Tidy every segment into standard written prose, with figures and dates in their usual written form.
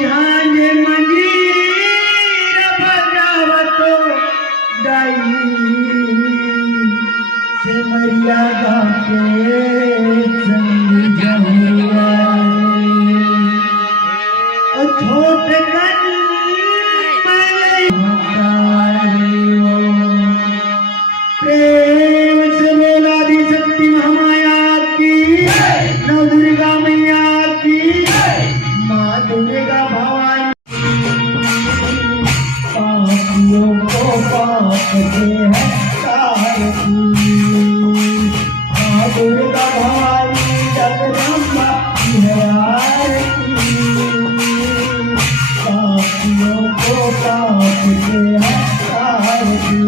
झांझ मंजीर बजावतो गाई से मर्यादा के संग जमिया छोट कन प्रेम से बोला दी शक्ति महामाया की नव दुर्गा मैया की माँ दुर्गा भवानी पापियों को पाप से हटाती माँ दुर्गा भवानी जगदम्बा की है आरती पापियों को पाप से हटाती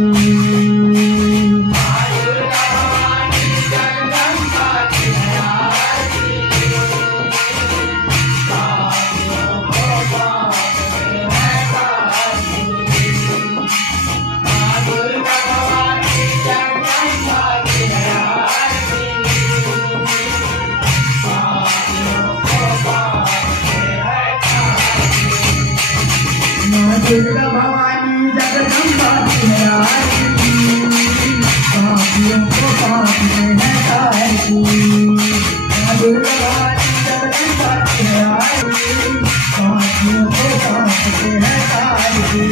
दुर्गा भवानी जगदम्बा की है आरती पापियों को पाप से हटाती माँ दुर्गा भवानी जगदम्बा की है आरती पापियों को पाप से हटाती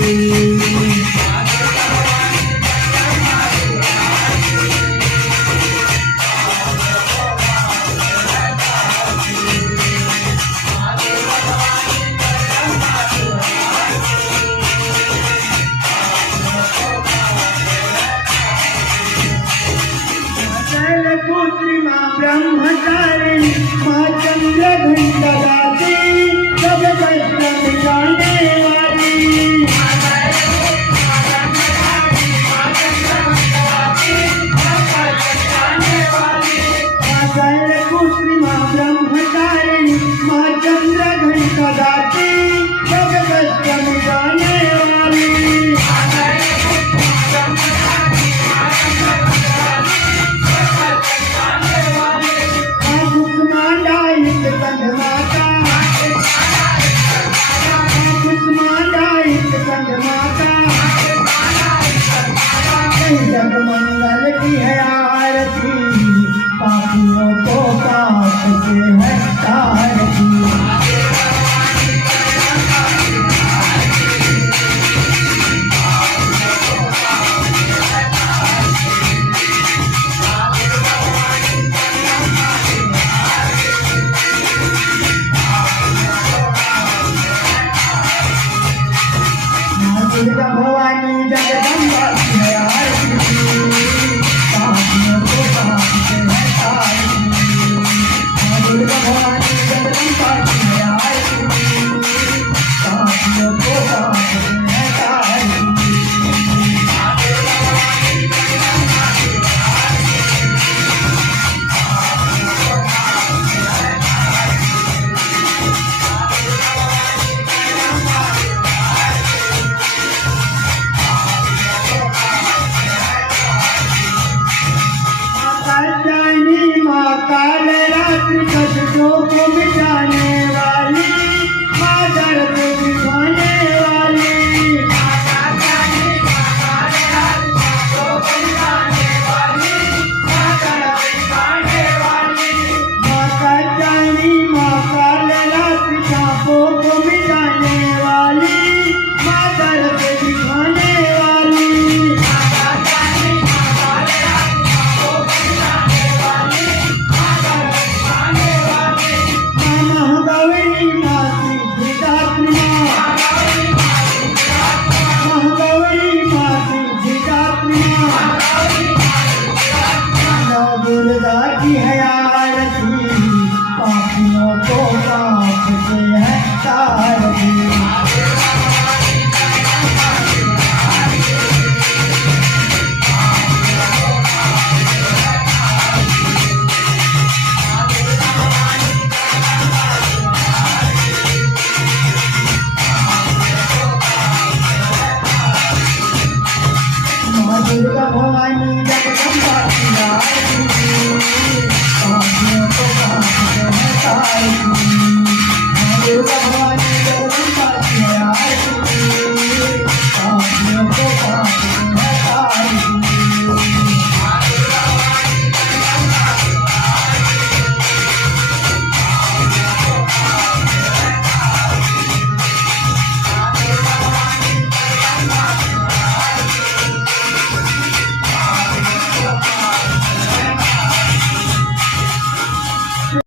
पुत्री माँ ब्रह्मचारिणी माँ चंद्र घंटा गाती सब कष्ट मिटाने वाली पुत्री माँ ब्रह्मचारिणी माँ चंद्र घंटा गाती सब कष्ट मिटाने वाली जग मंगल की है आरती पापियों को पाप से हटाती दुर्गा भवानी जगदम्बा की है आरती पापियों को पाप से हटाती माँ दुर्गा भवानी जगदम्बा की है आरती पापियों को पाप से हटाती माँ काल रात्रि कष्टों को मिटाने वाली माँ दर्द दिखाने वाली माँ कात्यायनी माँ काल रात्रि पापों को मिटाने वाली माँ दर्द दिखाने वाली दुर्गा की है आरती पापियों को पाप से हटाती माँ दुर्गा भवानी जगदम्बा की आरती पापियों को पाप से हटाती